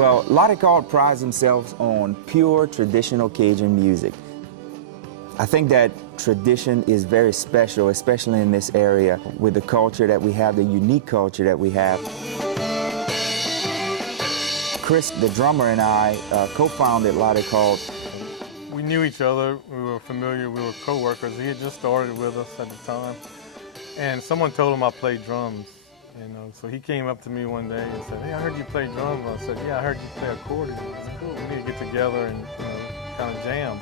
Well, Recolte prides themselves on pure traditional Cajun music. I think that tradition is very special, especially in this area, with the culture that we have, the unique culture that we have. Chris, the drummer, and I co-founded Recolte. We knew each other, we were familiar, we were co-workers. He had just started with us at the time. And someone told him I played drums. So he came up to me one day and said, "Hey, I heard you play drums." I said, "Yeah, I heard you play accordion." I said, "Cool, we need to get together and kind of jam."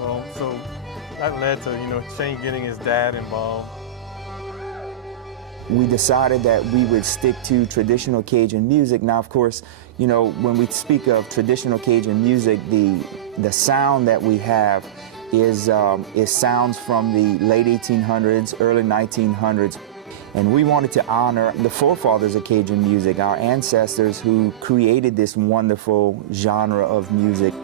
Well, so that led to Shane getting his dad involved. We decided that we would stick to traditional Cajun music. Now, of course, when we speak of traditional Cajun music, the sound that we have is sounds from the late 1800s, early 1900s. And we wanted to honor the forefathers of Cajun music, our ancestors who created this wonderful genre of music.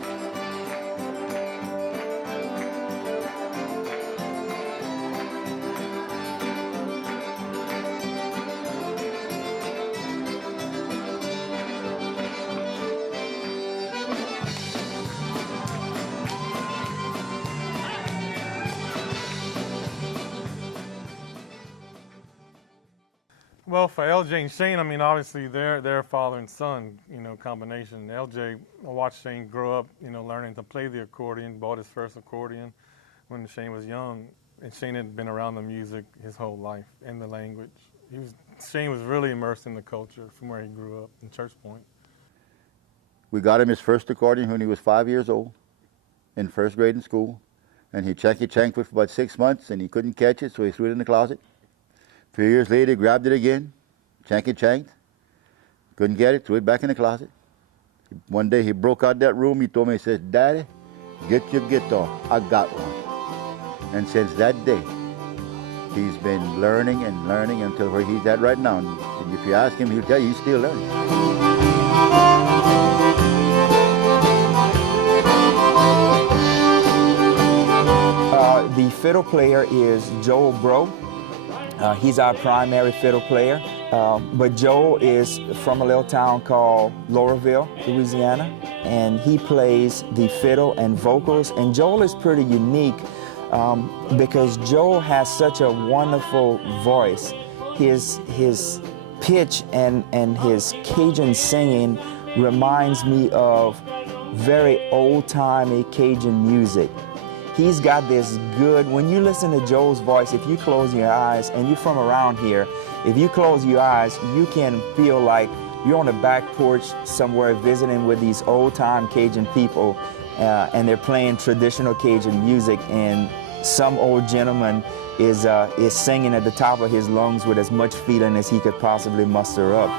Well, for LJ and Shane, obviously they're father and son, combination. LJ, I watched Shane grow up, learning to play the accordion, bought his first accordion when Shane was young. And Shane had been around the music his whole life and the language. Shane was really immersed in the culture from where he grew up in Church Point. We got him his first accordion when he was 5 years old, in first grade in school. And he chanked for about 6 months and he couldn't catch it, so he threw it in the closet. A few years later, he grabbed it again, chanked, couldn't get it, threw it back in the closet. One day he broke out that room, he told me, he says, "Daddy, get your guitar, I got one." And since that day, he's been learning and learning until where he's at right now. And if you ask him, he'll tell you he's still learning. The fiddle player is Breaux. He's our primary fiddle player, but Joe is from a little town called South Louisiana, and he plays the fiddle and vocals. And Joel is pretty unique because Joel has such a wonderful voice. His pitch and his Cajun singing reminds me of very old-timey Cajun music. He's got this good, when you listen to Joe's voice, if you close your eyes, and you're from around here, if you close your eyes, you can feel like you're on the back porch somewhere visiting with these old-time Cajun people, and they're playing traditional Cajun music, and some old gentleman is singing at the top of his lungs with as much feeling as he could possibly muster up.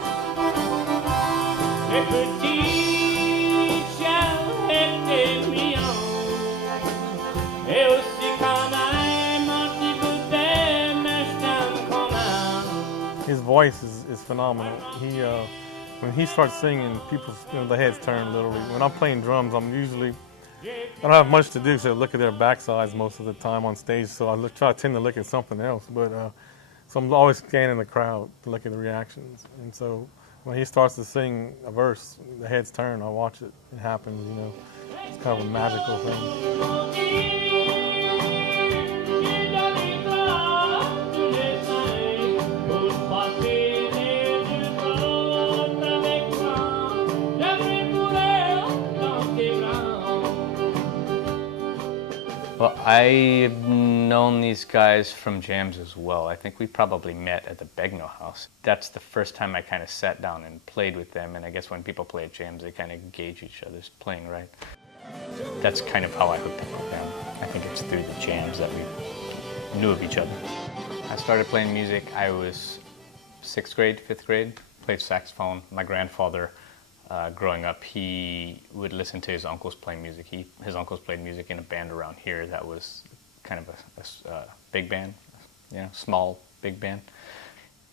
His voice is phenomenal. When he starts singing, people's the heads turn literally. When I'm playing drums, I don't have much to do except look at their backsides most of the time on stage. So I tend to look at something else. But so I'm always scanning the crowd to look at the reactions. And so when he starts to sing a verse, the heads turn. I watch it. It happens. It's kind of a magical thing. Well, I've known these guys from jams as well. I think we probably met at the Begno house. That's the first time I kind of sat down and played with them, and I guess when people play at jams, they kind of gauge each other's playing right. That's kind of how I hooked up with them. I think it's through the jams that we knew of each other. I started playing music, I was 6th grade, 5th grade, played saxophone. My grandfather, growing up, he would listen to his uncles playing music. His uncles played music in a band around here that was kind of a big band, small big band.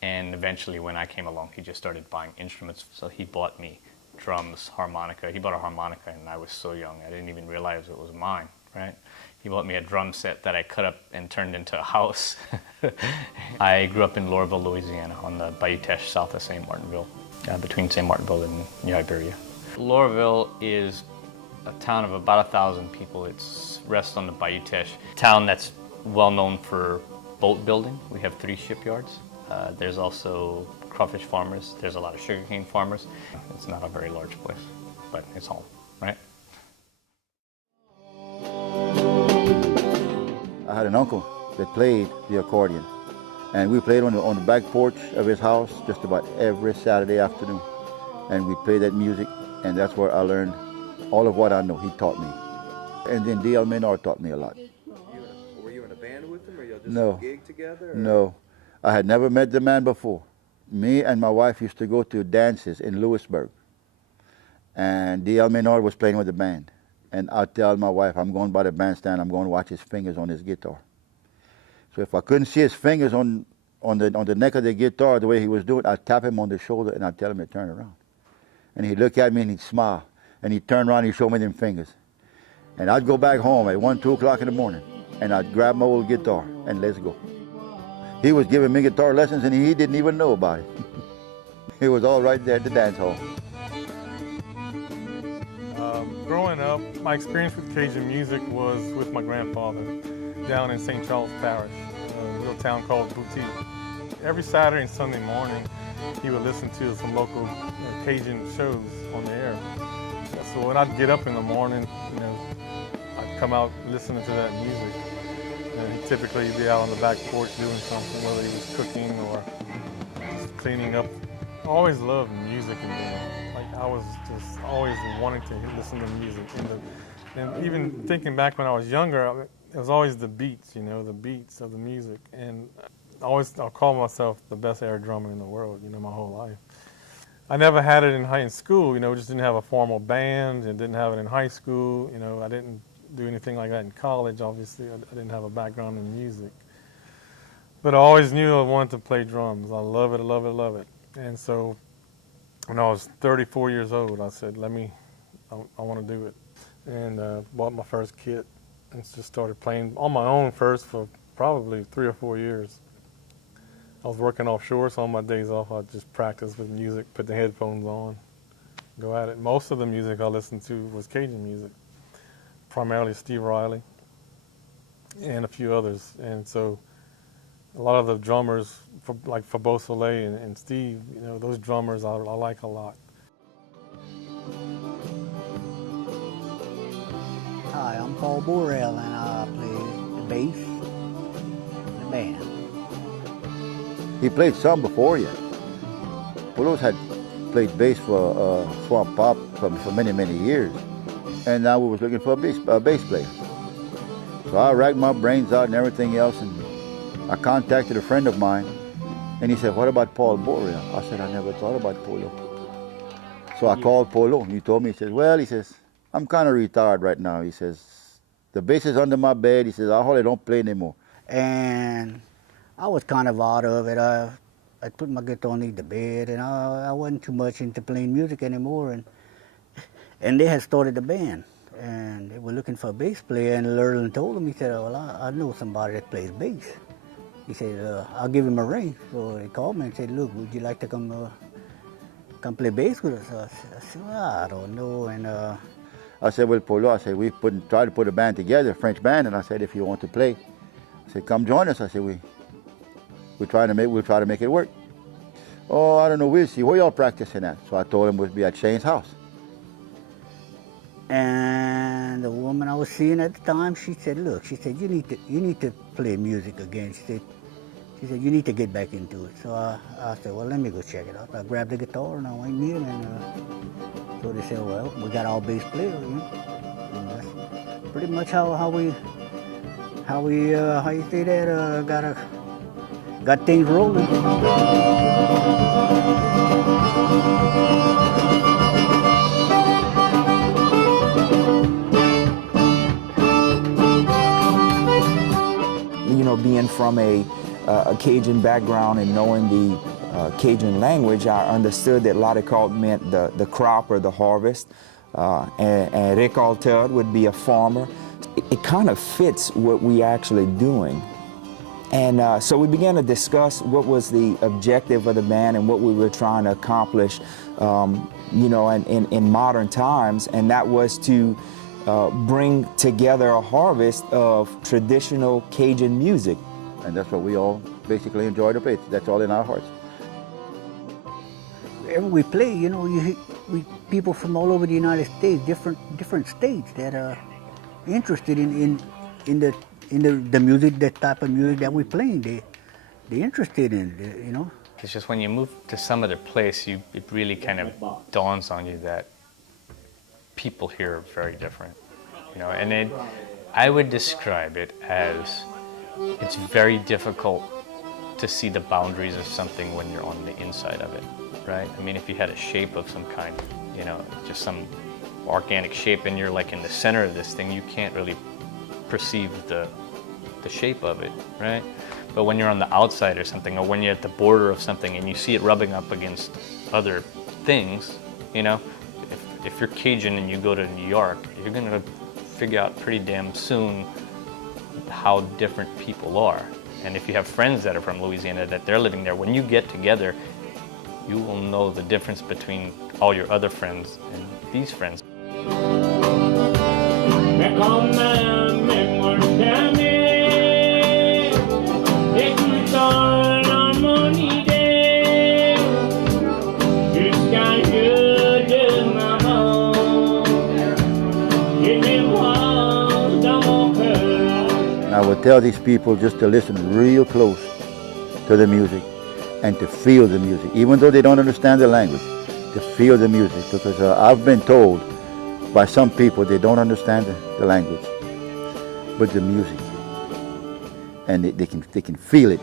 And eventually when I came along, he just started buying instruments. So he bought me drums, harmonica. He bought a harmonica and I was so young, I didn't even realize it was mine, right? He bought me a drum set that I cut up and turned into a house. I grew up in Laurelville, Louisiana, on the Bayou Teche, south of St. Martinville, between St. Martinville and New Iberia. Laurelville is a town of about 1,000 people. It's rests on the Bayou Teche, town that's well known for boat building. We have 3 shipyards. There's also crawfish farmers. There's a lot of sugarcane farmers. It's not a very large place, but it's home, right? I had an uncle that played the accordion, and we played on the back porch of his house just about every Saturday afternoon. And we played that music, and that's where I learned all of what I know. He taught me. And then D.L. Menard taught me a lot. Were you in a band with him, or y'all just No. gig together? Or? No, I had never met the man before. Me and my wife used to go to dances in Lewisburg, and D.L. Menard was playing with the band. And I'd tell my wife, I'm going by the bandstand, I'm going to watch his fingers on his guitar. So if I couldn't see his fingers on the neck of the guitar the way he was doing, I'd tap him on the shoulder and I'd tell him to turn around. And he'd look at me and he'd smile. And he'd turn around and he'd show me them fingers. And I'd go back home at 1, 2 o'clock in the morning, and I'd grab my old guitar and let's go. He was giving me guitar lessons and he didn't even know about it. It was all right there at the dance hall. Growing up, my experience with Cajun music was with my grandfather down in St. Charles Parish, a little town called Boutique. Every Saturday and Sunday morning, he would listen to some local Cajun shows on the air. So when I'd get up in the morning, I'd come out listening to that music. And he'd typically be out on the back porch doing something, whether he was cooking or just cleaning up. I always loved music in general. I was just always wanting to listen to music. And even thinking back when I was younger, it was always the beats, the beats of the music. And I'll call myself the best air drummer in the world, my whole life. I never had it in school, just didn't have a formal band and didn't have it in high school. I didn't do anything like that in college, obviously. I didn't have a background in music. But I always knew I wanted to play drums. I love it, I love it, I love it. And so when I was 34 years old, I said, I want to do it. And bought my first kit and just started playing on my own first for probably 3 or 4 years. I was working offshore, so on my days off, I'd just practice with music, put the headphones on, go at it. Most of the music I listened to was Cajun music, primarily Steve Riley and a few others. And so a lot of the drummers, for Beau Soleil and Steve, those drummers I like a lot. Hi, I'm Paul Borrell, and I play the bass in the band. He played some before you. Poulos had played bass for Swamp Pop for many, many years. And now we was looking for a bass player. So I racked my brains out and everything else, and I contacted a friend of mine, and he said, what about Paul Borrell? I said, I never thought about Polo. So I called Polo, and he told me, he says, I'm kind of retired right now. He says, the bass is under my bed. He says, I hardly don't play anymore. And I was kind of out of it. I put my guitar underneath the bed, and I wasn't too much into playing music anymore. And they had started the band, and they were looking for a bass player, and Lerlin told them, he said, well, I know somebody that plays bass. He said, I'll give him a ring. So he called me and said, look, would you like to come play bass with us? I said, well, I don't know. And I said, well, Polo, I said, we tried to put a band together, a French band, and I said, if you want to play, I said, come join us. I said, we'll try to make it work. Oh, I don't know, we'll see. Where y'all practicing at? So I told him we'd be at Shane's house. And the woman I was seeing at the time, she said, look, she said, you need to play music again. She said, you need to get back into it. So I said, well, let me go check it out. I grabbed the guitar and I went in, and so they said, well, we got our bass player, And that's pretty much how you say that, got things rolling. Being from a Cajun background and knowing the Cajun language, I understood that Laticault meant the crop or the harvest, and Recolte would be a farmer. It kind of fits what we actually doing. And so we began to discuss what was the objective of the band and what we were trying to accomplish, you know, in modern times, and that was to bring together a harvest of traditional Cajun music. And that's what we all basically enjoy to play. That's all in our hearts. Wherever we play, you know, we people from all over the United States, different states that are interested in the music, that type of music that we're playing. They're interested in it, you know. It's just when you move to some other place, it really kind of dawns on you that people here are very different, you know. And I would describe it as it's very difficult to see the boundaries of something when you're on the inside of it, right? I mean, if you had a shape of some kind, you know, just some organic shape, and you're like in the center of this thing, you can't really perceive the shape of it, right? But when you're on the outside or something, or when you're at the border of something and you see it rubbing up against other things, you know, if you're Cajun and you go to New York, you're gonna figure out pretty damn soon how different people are. And if you have friends that are from Louisiana, that they're living there, when you get together, you will know the difference between all your other friends and these friends. I would tell these people just to listen real close to the music and to feel the music, even though they don't understand the language, to feel the music, because I've been told by some people they don't understand the language, but the music, and they can feel it.